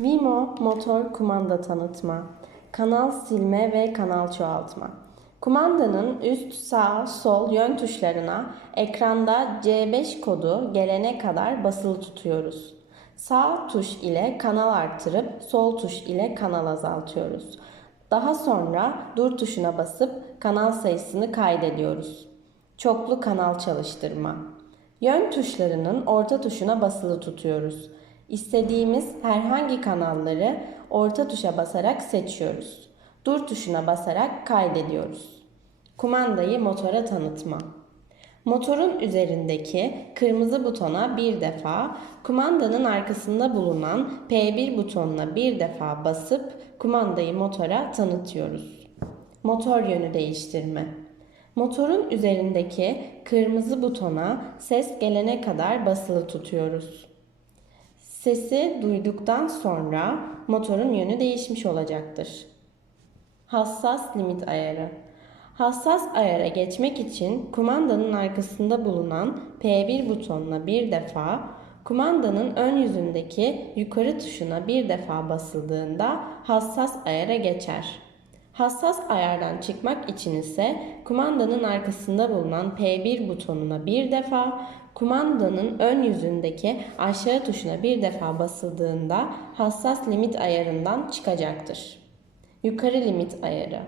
Vimo motor kumanda tanıtma, kanal silme ve kanal çoğaltma. Kumandanın üst, sağ, sol yön tuşlarına ekranda C5 kodu gelene kadar basılı tutuyoruz. Sağ tuş ile kanal artırıp sol tuş ile kanal azaltıyoruz. Daha sonra dur tuşuna basıp kanal sayısını kaydediyoruz. Çoklu kanal çalıştırma. Yön tuşlarının orta tuşuna basılı tutuyoruz. İstediğimiz herhangi kanalları orta tuşa basarak seçiyoruz. Dur tuşuna basarak kaydediyoruz. Kumandayı motora tanıtma. Motorun üzerindeki kırmızı butona bir defa, kumandanın arkasında bulunan P1 butonuna bir defa basıp kumandayı motora tanıtıyoruz. Motor yönü değiştirme. Motorun üzerindeki kırmızı butona ses gelene kadar basılı tutuyoruz. Sesi duyduktan sonra motorun yönü değişmiş olacaktır. Hassas limit ayarı. Hassas ayara geçmek için kumandanın arkasında bulunan P1 butonuna bir defa, kumandanın ön yüzündeki yukarı tuşuna bir defa basıldığında hassas ayara geçer. Hassas ayardan çıkmak için ise kumandanın arkasında bulunan P1 butonuna bir defa, kumandanın ön yüzündeki aşağı tuşuna bir defa basıldığında hassas limit ayarından çıkacaktır. Yukarı limit ayarı.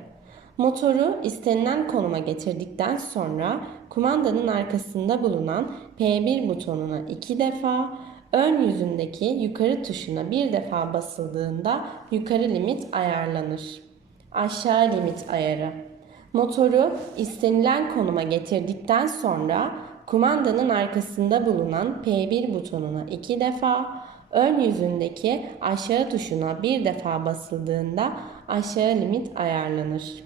Motoru istenilen konuma getirdikten sonra kumandanın arkasında bulunan P1 butonuna iki defa, ön yüzündeki yukarı tuşuna bir defa basıldığında yukarı limit ayarlanır. Aşağı limit ayarı. Motoru istenilen konuma getirdikten sonra kumandanın arkasında bulunan P1 butonuna iki defa, ön yüzündeki aşağı tuşuna bir defa basıldığında aşağı limit ayarlanır.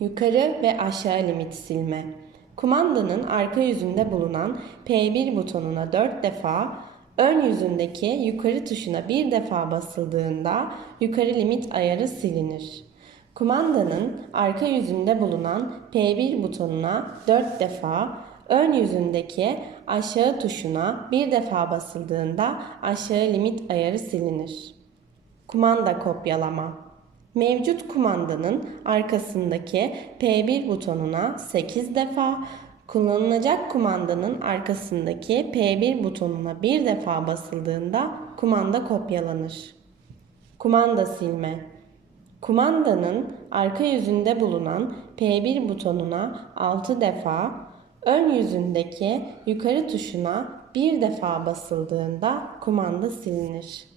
Yukarı ve aşağı limit silme. Kumandanın arka yüzünde bulunan P1 butonuna 4 defa, ön yüzündeki yukarı tuşuna bir defa basıldığında yukarı limit ayarı silinir. Kumandanın arka yüzünde bulunan P1 butonuna 4 defa, ön yüzündeki aşağı tuşuna bir defa basıldığında aşağı limit ayarı silinir. Kumanda kopyalama. Mevcut kumandanın arkasındaki P1 butonuna 8 defa, kullanılacak kumandanın arkasındaki P1 butonuna bir defa basıldığında kumanda kopyalanır. Kumanda silme. Kumandanın arka yüzünde bulunan P1 butonuna 6 defa, ön yüzündeki yukarı tuşuna bir defa basıldığında kumanda silinir.